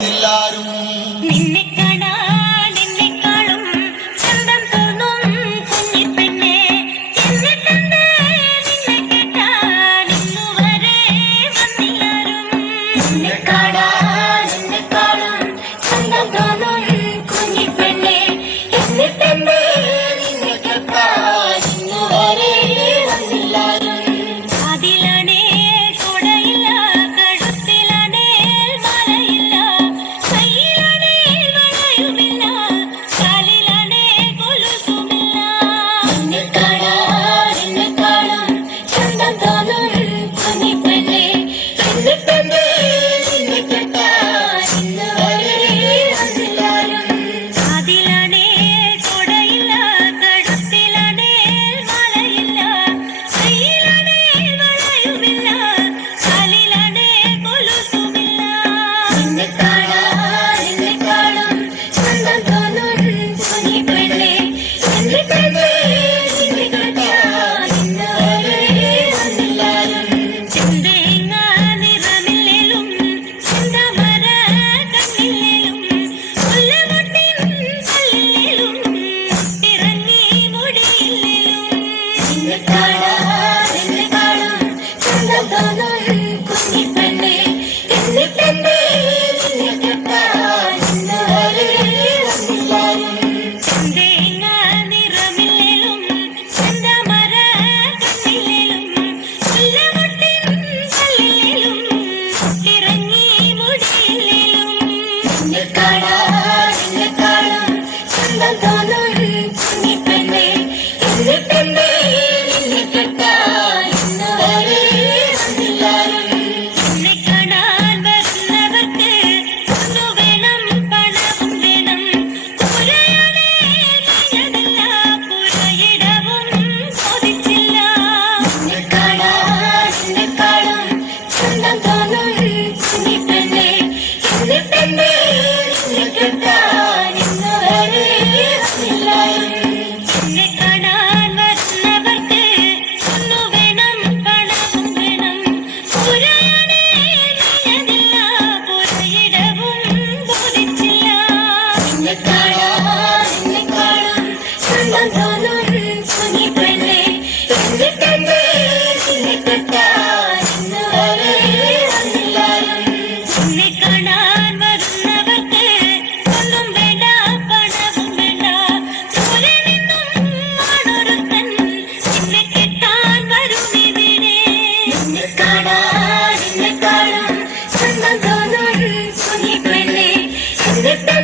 എല്ലാരും നിന്നെ കാണാൻ എന്നെക്കാളും ചന്തം തോന്നും കുഞ്ഞിപ്പെണ്ണെ. എന്നിട്ടെന്ത് നിന്നെ കേട്ടാൽ ഇന്നുവരെ വന്നില്ലാരും. നിന്നെ കാണാൻ എന്നെക്കാളും ചന്തം തോന്നും കുഞ്ഞിപ്പെണ്ണെ. എന്നിട്ടെന്ത് നിന്നെ കേട്ടാൽ ഇന്നുവരെ വന്നില്ലാരും. അതിലാണേ കൊടയില്ല, കഴുത്തിലാണേ മാലയില്ല, കയ്യിലാണേ വളയുമില്ല, കാലിലാണേ കൊലുസുമില്ല. നിന്നെ കാണാൻ എന്നെക്കാളും ചന്തം തോന്നും കുഞ്ഞിപ്പെണ്ണെ. എന്നിട്ടെന്ത് നിന്നെ കേട്ടാൽ ഇന്നുവരെ വന്നില്ലാരും. അതിലാണേ കൊടയില്ല, കഴുത്തിലാണേ മാലയില്ല, കയ്യിലാണേ വളയുമില്ല, കാലിലാണേ കൊലുസുമില്ല. നിന്നെ കാണാൻ എന്നെക്കാളും ചന്തം തോന്നും കുഞ്ഞിപ്പെണ്ണെ. എന്നിട്ടെന്ത് നിന്നെ കേട്ടാൽ ഇന്നുവരെ വന്നില്ലാരും. ചെന്തേങ്ങ നിറമില്ലേലും ചെന്താമര കണ്ണില്ലേലും മുല്ലമൊട്ടിൻ കല്ലില്ലേലും ഇറങ്ങി മുടിയില്ലേലും. നിന്നെ കാണാൻ എന്നെക്കാളും ചന്തം തോന്നും കുഞ്ഞിപ്പെണ്ണെ. എന്നിട്ടെന്ത് നിന്നെ കേട്ടാൽ ഇന്നുവരെ വന്നില്ലാരും. ചെന്തേങ്ങ നിറമില്ലേലും ചെന്താമര കണ്ണില്ലേലും മുല്ലമൊട്ടിൻ കല്ലില്ലേലും ഇറങ്ങി മുടിയില്ലേലും. നിന്നെ കാണാൻ എന്നെക്കാളും ചന്തം തോന്നും കുഞ്ഞിപ്പെണ്ണെ. എന്നിട്ടെന്ത് നിന്നെ കേട്ടാൽ ഇന്നുവരെ വന്നില്ലാരും. നിന്നെ കാണാൻ വരുന്നവർക്ക് ഒന്നു വേണം, പണവും വേണം. പുരയാണേ നീയതില്ല, പുരയിടവും ചോദിച്ചില്ല. നിന്നെ കാണാൻ എന്നെക്കാളും ചന്തം തോന്നും കുഞ്ഞിപ്പെണ്ണെ. എന്നിട്ടെന്ത് നിന്നെ കേട്ടാൽ ഇന്നുവരെ വന്നില്ലാരും. നിന്നെ കാണാൻ വരുന്നവർക്ക് ഒന്നു വേണം, പണവും വേണം. പുരയാണേ നീയതില്ല, പുരയിടവും ചോദിച്ചില്ല. നിന്നെ കാണാൻ എന്നെക്കാളും ചന്തം തോന്നും കുഞ്ഞിപ്പെണ്ണെ. എന്നിട്ടെന്ത് നിന്നെ കേട്ടാൽ ഇന്നുവരെ വന്നില്ലാരും. നിന്നെ കാണാൻ വരുന്നവർക്ക് ഒന്നും വേണ്ട, പണവും വേണ്ട. ദൂരെ നിന്നും ആണൊരുത്തൻ നിന്നെ കെട്ടാൻ വരുമിവിടെ. നിന്നെ കാണാൻ എന്നെക്കാളും ചന്തം തോന്നും കുഞ്ഞിപ്പെണ്ണെ. എന്നിട്ട്